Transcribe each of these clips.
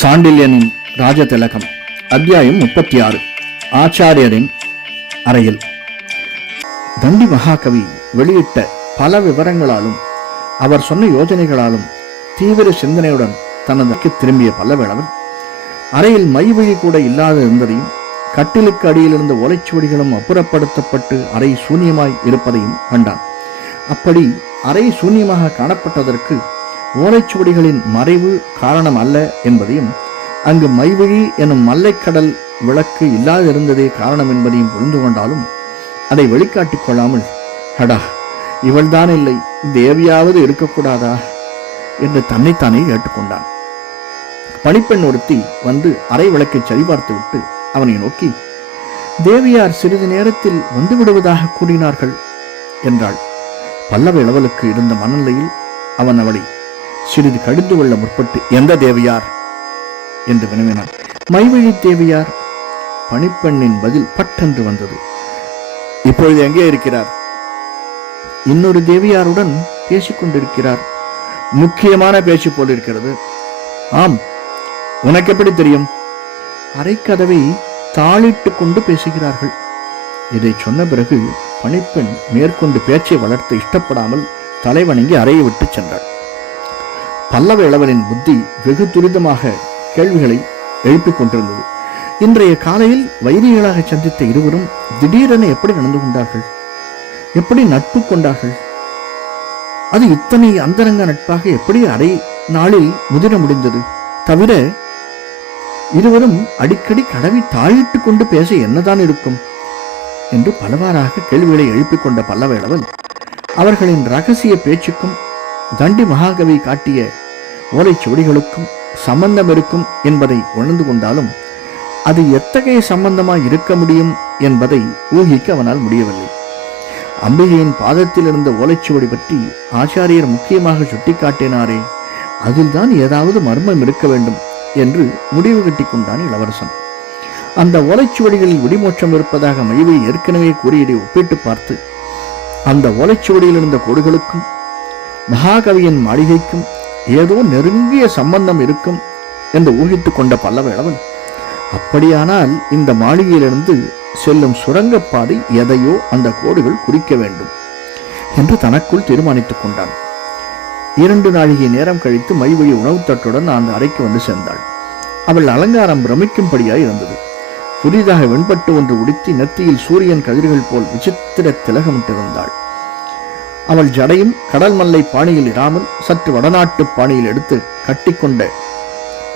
சாண்டில்யனின் ராஜதிலகம் அத்தியாயம் முப்பத்தி ஆறு ஆச்சாரியரின் அறையில். தண்டி மகாகவி வெளியிட்ட பல விவரங்களாலும் அவர் சொன்ன யோஜனைகளாலும் தீவிர சிந்தனையுடன் தனதுக்கு திரும்பிய பல்லவேளவன் அறையில் மைவிழி கூட இல்லாத இருந்ததையும் கட்டிலுக்கு அடியில் இருந்த ஓலைச்சுவடிகளும் அப்புறப்படுத்தப்பட்டு அறை சூன்யமாய் இருப்பதையும் கண்டான். அப்படி அறை சூன்யமாக காணப்பட்டதற்கு ஓலைச்சுவடிகளின் மறைவு காரணம் அல்ல என்பதையும் அங்கு மைவழி எனும் மல்லைக்கடல் விளக்கு இல்லாதிருந்ததே காரணம் என்பதையும் புரிந்து கொண்டாலும் அதை வெளிக்காட்டிக் கொள்ளாமல் அடா இவள்தான் இல்லை தேவியாவது இருக்கக்கூடாதா? என்று தன்னைத்தானே கேட்டுக்கொண்டான். பணிப்பெண் ஒருத்தி வந்து அரை விளக்கை சரிபார்த்து விட்டு அவனை நோக்கி தேவியார் சிறிது நேரத்தில் வந்து விடுவதாக கூறினார்கள் என்றாள். பல்லவ இளவலுக்கு இருந்த மனநிலையில் அவன் அவளை சிறிது கடிந்து கொள்ள முற்பட்டு எந்த தேவையார்? என்று வினவினார் மைவழி தேவையார். பணிப்பெண்ணின் பதில் பட்டென்று வந்தது. இப்பொழுது எங்கே இருக்கிறார்? இன்னொரு தேவியாருடன் பேசிக் கொண்டிருக்கிறார் முக்கியமான பேச்சு போல் இருக்கிறது. ஆம் உனக்கு எப்படி தெரியும்? அரைக்கதவை தாளிட்டு கொண்டு பேசுகிறார்கள். இதை சொன்ன பிறகு பணிப்பெண் மேற்கொண்டு பேச்சை வளர்த்து இஷ்டப்படாமல் தலைவணங்கி அறையை விட்டு சென்றாள். பல்லவ இளவனின் புத்தி வெகு துரிதமாக கேள்விகளை எழுப்பிக் கொண்டிருந்தது. இன்றைய காலையில் வைரிகளாக சந்தித்த இருவரும் திடீரென எப்படி நடந்து கொண்டார்கள்? எப்படி நட்பு கொண்டார்கள்? அது இத்தனை அந்தரங்க நட்பாக எப்படி அரை நாளில் முதிர முடிந்தது? தவிர இருவரும் அடிக்கடி கடவி தாழிட்டு கொண்டு பேச என்னதான் இருக்கும்? என்று பலவாறாக கேள்விகளை எழுப்பிக் கொண்ட பல்லவேளவன் அவர்களின் ரகசிய பேச்சுக்கும் தண்டி மகாகவி காட்டிய ஓலைச்சுவடிகளுக்கும் சம்பந்தம் இருக்கும் என்பதை உணர்ந்து கொண்டாலும் அது எத்தகைய சம்பந்தமாய் இருக்க முடியும் என்பதை ஊகிக்க அவனால் முடியவில்லை. அம்பிகையின் பாதத்தில் இருந்த ஓலைச்சுவடி பற்றி ஆச்சாரியர் முக்கியமாக சுட்டிக்காட்டினாரே அதில்தான் ஏதாவது மர்மம் இருக்க வேண்டும் என்று முடிவு கட்டிக் கொண்டான் இளவரசன். அந்த ஓலைச்சுவடிகளில் விடிமோற்றம் இருப்பதாக மைவை ஏற்கனவே கூறியதை ஒப்பிட்டு பார்த்து அந்த ஓலைச்சுவடியில் இருந்த கோடுகளுக்கும் மகாகவியின் மாளிகைக்கும் ஏதோ நெருங்கிய சம்பந்தம் இருக்கும் என்று ஊகித்துக் கொண்ட பல்லவேளவன் அப்படியானால் இந்த மாளிகையிலிருந்து செல்லும் சுரங்கப்பாதை எதையோ அந்த கோடுகள் குறிக்க வேண்டும் என்று தனக்குள் தீர்மானித்துக் கொண்டான். இரண்டு நாழிகை நேரம் கழித்து மைவழி உணவுத் தட்டுடன் அந்த அறைக்கு வந்து சேர்ந்தாள். அவள் அலங்காரம் பிரமிக்கும்படியாய் இருந்தது. புதிதாக வெண்பட்டு ஒன்று உடுத்தி நெத்தியில் சூரியன் கதிர்கள் போல் விசித்திர திலகமிட்டிருந்தாள். அவள் ஜடையும் கடல் மல்லை பாணியில் இராமல் சற்று வடநாட்டு பாணியில் எடுத்து கட்டிக்கொண்ட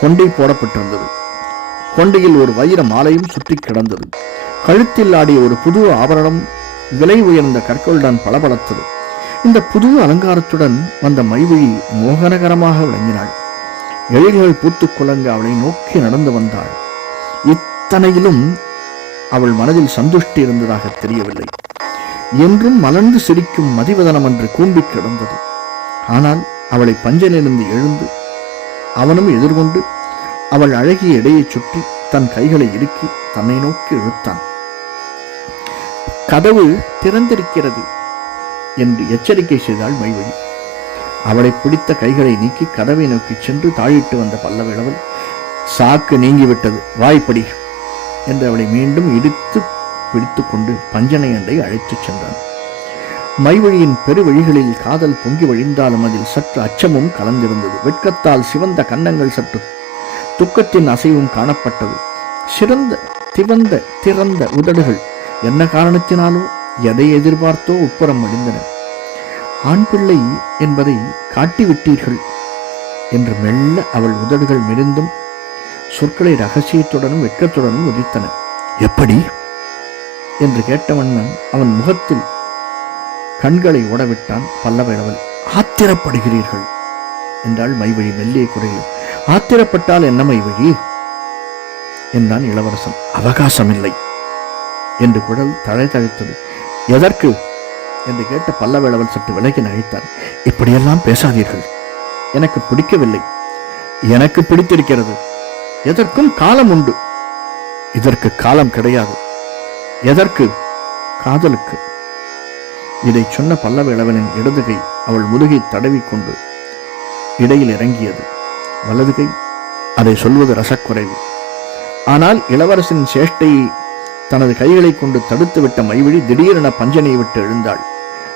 கொண்டை போடப்பட்டிருந்தது. கொண்டையில் ஒரு வைர மாலையும் சுற்றி கிடந்தது. கழுத்தில் ஆடிய ஒரு புது ஆபரணம் விலை உயர்ந்த கற்களுடன் பளபளத்தது. இந்த புது அலங்காரத்துடன் வந்த மைவிழி மோகனகரமாக விளங்கினாள். எழில்கள் பூத்து குலங்க அவளை நோக்கி நடந்து வந்தாள். இத்தனையிலும் அவள் மனதில் சந்துஷ்டி இருந்ததாக தெரியவில்லை. என்றும் மலர்ந்து சிரிக்கும் மதிவதனம் என்று கூம்பிக் கிடந்தது. ஆனால் அவளை பஞ்சனிலிருந்து எழுந்து அவனும் எதிர்கொண்டு அவள் அழகிய இடையை சுற்றி தன் கைகளை இறுக்கி தன்னை நோக்கி இழுத்தான். கதவு திறந்திருக்கிறது என்று எச்சரிக்கை செய்தாள் மைவழி. அவளை பிடித்த கைகளை நீக்கி கதவை நோக்கி சென்று தாழிட்டு வந்த பல்லவிழவல் சாக்கு நீங்கிவிட்டது வாய்ப்படி என்று அவளை மீண்டும் இடித்து பிடித்து கொண்டு பஞ்சனை அண்டை அழைத்துச் சென்றான். மைவழியின் பெருவழிகளில் காதல் பொங்கி வழிந்தாலும் அதில் சற்று அச்சமும் கலந்திருந்தது. வெட்கத்தால் சிவந்த கன்னங்கள் சற்று துக்கத்தின் அசைவும் காணப்பட்டது. சிறந்த திவந்த திறந்த உதடுகள் என்ன காரணத்தினாலோ எதை எதிர்பார்த்தோ உப்புறம் அழிந்தன ஆண் பிள்ளை என்பதை காட்டிவிட்டீர்கள் என்று மெல்ல அவள் உதடுகள் மெரிந்தும் சொற்களை ரகசியத்துடனும் வெட்கத்துடனும் உதித்தன. எப்படி? என்று கேட்டவண்ணன் அவன் முகத்தில் கண்களை ஓடவிட்டான் பல்லவிழவல் ஆத்திரப்படுகிறீர்கள் என்றாள் மைவழி மெல்லிய குறையில் ஆத்திரப்பட்டால் என்ன மைவழி? என்றான் இளவரசன். அவகாசமில்லை என்று குழல் தழை தழைத்தது. எதற்கு? என்று கேட்ட பல்லவேளவன் சற்று விலகி நகைத்தான். இப்படியெல்லாம் பேசாதீர்கள். எனக்கு பிடிக்கவில்லை. எனக்கு பிடித்திருக்கிறது. எதற்கும் காலம் உண்டு. இதற்கு காலம் கிடையாது. எதற்கு? காதலுக்கு. இதை சொன்ன பல்லவ இளவனின் இடதுகை அவள் முதுகை தடவிக்கொண்டு இடையில் இறங்கியது. வலதுகை அதை சொல்வது ரசக்குறைவு. ஆனால் இளவரசன் சேஷ்டையை தனது கைகளை கொண்டு தடுத்துவிட்ட மைவிழி திடீரென பஞ்சனையை விட்டு எழுந்தாள்.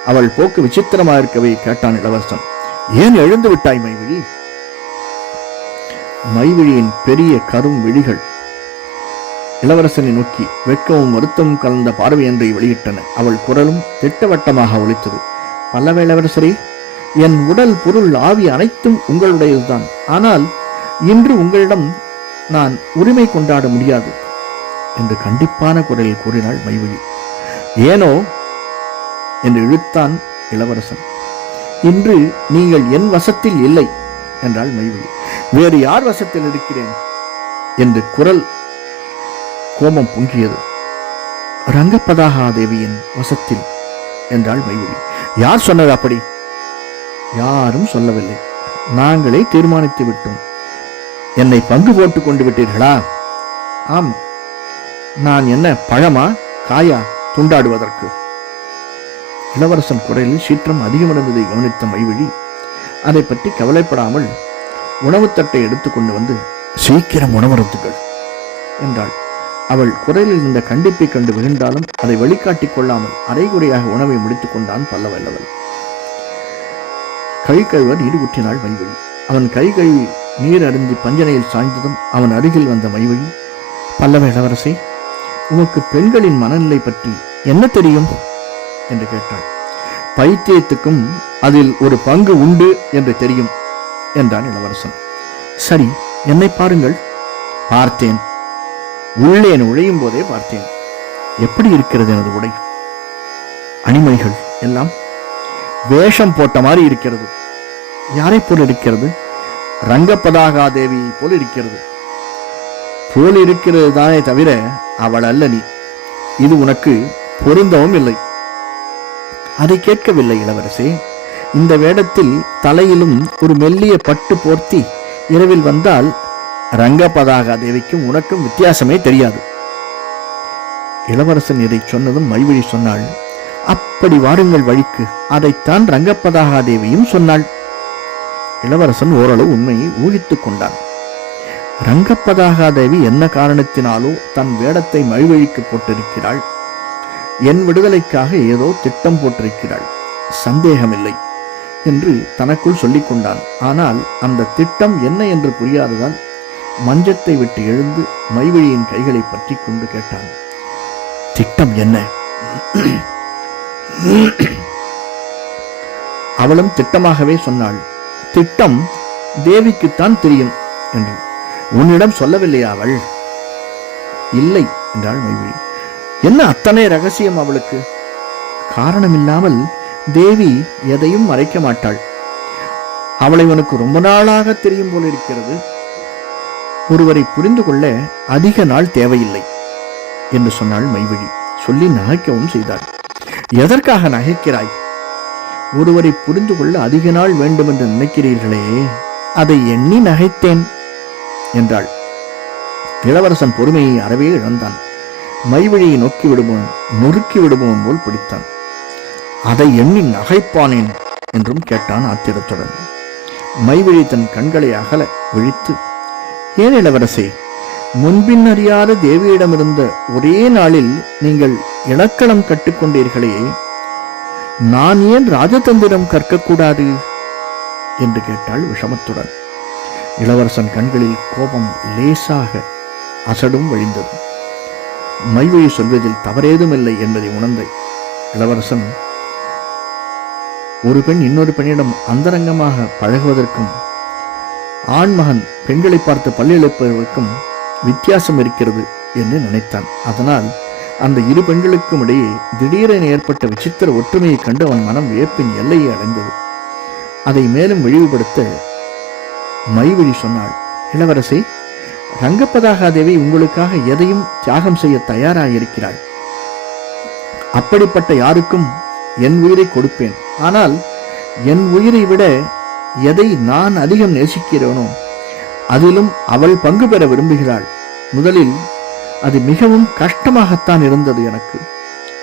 அவள் போக்கு விசித்திரமாயிருக்கவே கேட்டான் இளவரசன். ஏன் எழுந்து விட்டாய் மைவிழி? மைவிழியின் பெரிய கரும் விழிகள் இளவரசனை நோக்கி வெட்கவும் வருத்தமும் கலந்த பார்வை என்றை வெளியிட்டன. அவள் குரலும் திட்டவட்டமாக ஒழித்தது பல்லவ இளவரசரே என் உடல் பொருள் ஆவி அனைத்தும் உங்களுடையதுதான். ஆனால் இன்று உங்களிடம் நான் உரிமை கொண்டாட முடியாது என்று கண்டிப்பான குரலில் கூறினாள் மைவழி. ஏனோ என்று இழுத்தான் இளவரசன். இன்று நீங்கள் என் வசத்தில் இல்லை என்றாள் மைவழி. வேறு யார் வசத்தில் இருக்கிறேன்? என்று குரல் கோபம் பொங்கியது. ரங்கப்பதாகாதேவியின் வசத்தில் என்றாள் மைவிழி யார் சொன்னது அப்படி? யாரும் சொல்லவில்லை. நாங்களே தீர்மானித்து விட்டோம். என்னை பங்கு போட்டுக் கொண்டு விட்டீர்களா? ஆம். நான் என்ன பழமா? காயா? துண்டாடுவதற்கு. இளவரசன் குரலில் சீற்றம் அதிகமடைந்ததை கவனித்த மைவிழி அதை பற்றி கவலைப்படாமல் உணவுத்தட்டை எடுத்துக்கொண்டு வந்து சீக்கிரம் உணவருந்துகள் என்றாள். அவள் குரலில் இருந்த கண்டிப்பை கண்டு விழுந்தாலும் அதை வெளிக்காட்டிக் கொள்ளாமல் அரைகுறையாக உணவை முடித்துக் கொண்டான் பல்லவல்லவன். கை கழுவர் நீர் ஊற்றினாள் மைவழி. அவன் கை கழுவி நீர் அருந்தி பஞ்சனையில் சாய்ந்ததும் அவன் அருகில் வந்த மைவழி பல்லவ இளவரசே உமக்கு பெண்களின் மனநிலை பற்றி என்ன தெரியும்? என்று கேட்டாள். பைத்தியத்துக்கும் அதில் ஒரு பங்கு உண்டு என்று தெரியும் என்றான் இளவரசன். சரி என்னை பாருங்கள். பார்த்தேன். உள்ளே நுழையும் போதே பார்த்தேன். எப்படி இருக்கிறது எனது உடை? அணிமணிகள் எல்லாம் வேஷம் போட்ட மாதிரி இருக்கிறது. யாரை போல் இருக்கிறது? ரங்கப்பதாகா தேவி போல் இருக்கிறது. போல் இருக்கிறது தானே தவிர அவள் அல்ல நீ. இது உனக்கு பொருந்தவும் இல்லை. அதை கேட்கவில்லை இளவரசே. இந்த வேடத்தில் தலையிலும் ஒரு மெல்லிய பட்டு போர்த்தி இரவில் வந்தால் ரங்கபதாகா தேவிக்கும் உனக்கும் வித்தியாசமே தெரியாது. இளவரசன் இதை சொன்னதும் மைவழி சொன்னாள் அப்படி வாருங்கள் வழிக்கு அதைத்தான் ரங்கப்பதாகா தேவியும் சொன்னாள். இளவரசன் ஓரளவு உண்மையை ஊகித்துக் கொண்டான். ரங்கப்பதாகா தேவி என்ன காரணத்தினாலோ தன் வேடத்தை மைவழிக்கு போட்டிருக்கிறாள். என் விடுதலைக்காக ஏதோ திட்டம் போட்டிருக்கிறாள். சந்தேகமில்லை என்று தனக்குள் சொல்லிக் கொண்டான். ஆனால் அந்த திட்டம் என்ன என்று புரியாததால் மஞ்சத்தை விட்டு எழுந்து மைவழியின் கைகளை பற்றி கொண்டு கேட்டான். திட்டம் என்ன? அவளும் திட்டமாகவே சொன்னாள். திட்டம் தேவிக்குத்தான் தெரியும் என்று உன்னிடம் சொல்லவில்லையா அவள்? இல்லை என்றாள் மைவிழி. என்ன அத்தனை ரகசியம் அவளுக்கு? காரணமில்லாமல் தேவி எதையும் மறைக்க மாட்டாள். அவளை உனக்கு ரொம்ப நாளாக தெரியும் போல இருக்கிறது ஒருவரை புரிந்து கொள்ள அதிக நாள் தேவையில்லை என்று சொன்னாள் மைவிழி. சொல்லி நகைக்கவும் செய்தாள். எதற்காக நகைக்கிறாய்? ஒருவரை புரிந்து கொள்ள அதிக நாள் வேண்டும் என்று நினைக்கிறீர்களே அதை எண்ணி நகைத்தேன் என்றாள். இளவரசன் பொறுமையை அறவே இழந்தான். மைவழியை நோக்கி விடுவோம் நொறுக்கி விடுவோம் போல் பிடித்தான். அதை எண்ணி நகைப்பானேன் என்றும் கேட்டான் ஆத்திரத்துடன். மைவழி தன் கண்களை அகல விழித்து ஏன் இளவரசே? முன்பின் அறியாத தேவியிடமிருந்த ஒரே நாளில் நீங்கள் இலக்கணம் கற்றுக்கொண்டீர்களே. நான் ஏன் ராஜதந்திரம் கற்கக்கூடாது? என்று கேட்டாள் விஷமத்துடன். இளவரசன் கண்களில் கோபம் லேசாக அசடும் வழிந்தது. மைவழி சொல்வதில் தவறேதுமில்லை என்பதை உணர்ந்த இளவரசன் ஒரு பெண் இன்னொரு பெண்ணிடம் அந்தரங்கமாக பழகுவதற்கும் ஆண்மகன் பெண்களை பார்த்து பல்லிழப்பதற்கும் வித்தியாசம் இருக்கிறது என்று நினைத்தான். அதனால் அந்த இரு பெண்களுக்கும் இடையே திடீரென ஏற்பட்ட விசித்திர ஒற்றுமையைக் கண்டு அவன் மனம் வியப்பின் எல்லையை அடைந்தது. அதை மேலும் விழிவுபடுத்த மைவிழி சொன்னாள் இளவரசி ரங்கப்பதாகாதேவி உங்களுக்காக எதையும் தியாகம் செய்ய தயாராயிருக்கிறாள். அப்படிப்பட்ட யாருக்கும் என் உயிரை கொடுப்பேன். ஆனால் என் உயிரை விட எதை நான் அதிகம் நேசிக்கிறேனோ அதிலும் அவள் பங்கு பெற விரும்புகிறாள். முதலில் அது மிகவும் கஷ்டமாகத்தான் இருந்தது எனக்கு.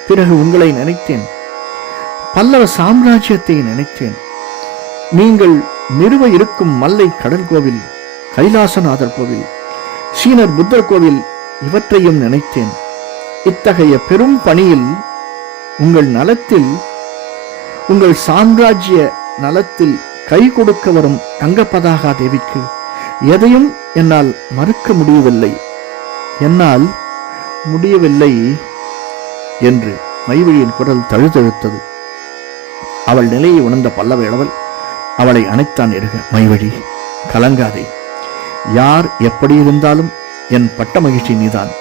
பிறகு உங்களை நினைத்தேன். பல்லவ சாம்ராஜ்யத்தை நினைத்தேன். நீங்கள் நிறுவ இருக்கும் மல்லை கடல் கோவில் கைலாசநாதர் கோவில் சீனர் புத்தர் கோவில் இவற்றையும் நினைத்தேன். இத்தகைய பெரும் பணியில் உங்கள் நலத்தில் உங்கள் சாம்ராஜ்ய நலத்தில் கை கொடுக்க வரும் தங்கப்பதாகா தேவிக்கு எதையும் என்னால் மறுக்க முடியவில்லை. என்னால் முடியவில்லை என்று மைவழியின் குரல் தழுதழுத்தது. அவள் நிலையை உணர்ந்த பல்லவேளவல் அவளை அணைத்தான் இருக மைவழி கலங்காதே. யார் எப்படி இருந்தாலும் என் பட்ட மகிழ்ச்சி நீதான்.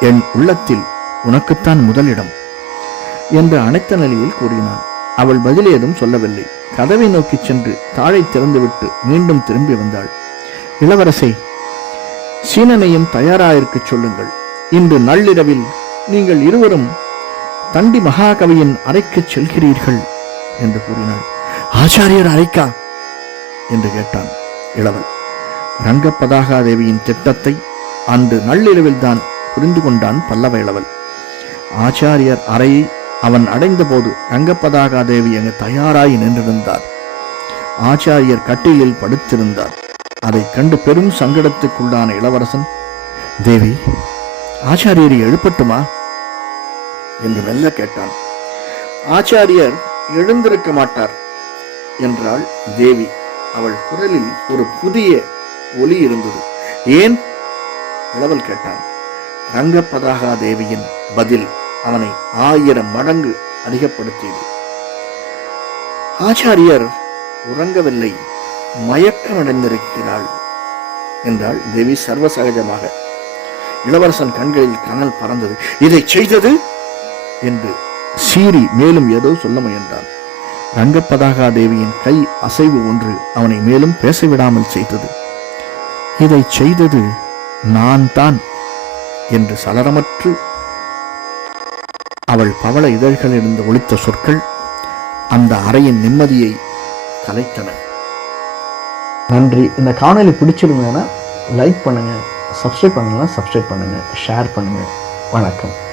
என் உள்ளத்தில் உனக்குத்தான் முதலிடம் என்று அனைத்த நிலையில் கூறினான். அவள் பதில் ஏதும் சொல்லவில்லை. கதவை நோக்கிச் சென்று தாழை திறந்துவிட்டு மீண்டும் திரும்பி வந்தாள். இளவரசே சீனனையும் தயாராயிருக்க சொல்லுங்கள். இன்று நள்ளிரவில் நீங்கள் இருவரும் தண்டி மகாகவியின் அறைக்கு செல்கிறீர்கள் என்று கூறினாள். ஆச்சாரியர் அறைக்கா? என்று கேட்டான் இளவல். ரங்கப்பதாகா தேவியின் திட்டத்தை அன்று நள்ளிரவில் தான் புரிந்து கொண்டான் பல்லவ இளவல். ஆச்சாரியர் அறையை அவன் அடைந்தபோது ரங்கப்பதாகா தேவி அங்கு தயாராய் நின்றிருந்தார். ஆச்சாரியர் கட்டிலில் படுத்திருந்தார். அதை கண்டு பெரும் சங்கடத்துக்குள்ளான இளவரசன் தேவி ஆச்சாரியரை எழுப்பட்டுமா? என்று மெல்ல கேட்டான். ஆச்சாரியர் எழுந்திருக்க மாட்டார் என்றாள் தேவி. அவள் குரலில் ஒரு புதிய ஒலி இருந்தது. ஏன்? இளவல் கேட்டான். ரங்கப்பதாகா தேவியின் பதில் அவனை ஆயிரம் மடங்கு அதிகப்படுத்தியது. ஆச்சாரியர் உறங்கவில்லை மயக்கமடைந்திருக்கிறாள் என்றாள் தேவி சர்வசகஜமாக. இளவரசன் கண்களில் கனல் பறந்தது. இதை செய்தது? என்று சீறி மேலும் ஏதோ சொல்ல முயன்றான். ரங்கப்பதாகா தேவியின் கை அசைவு ஒன்று அவனை மேலும் பேச விடாமல் செய்தது. இதை செய்தது நான் தான் என்று சலரமற்று அவள் பவள இதழ்களிலிருந்து ஒழித்த சொற்கள் அந்த அறையின் நிம்மதியை கலைத்தன. நன்றி. இந்த காணொலி பிடிச்சிருந்ததுன்னா லைக் பண்ணுங்கள் சப்ஸ்கிரைப் பண்ணுங்கன்னா சப்ஸ்கிரைப் பண்ணுங்கள் ஷேர் பண்ணுங்கள் வணக்கம்.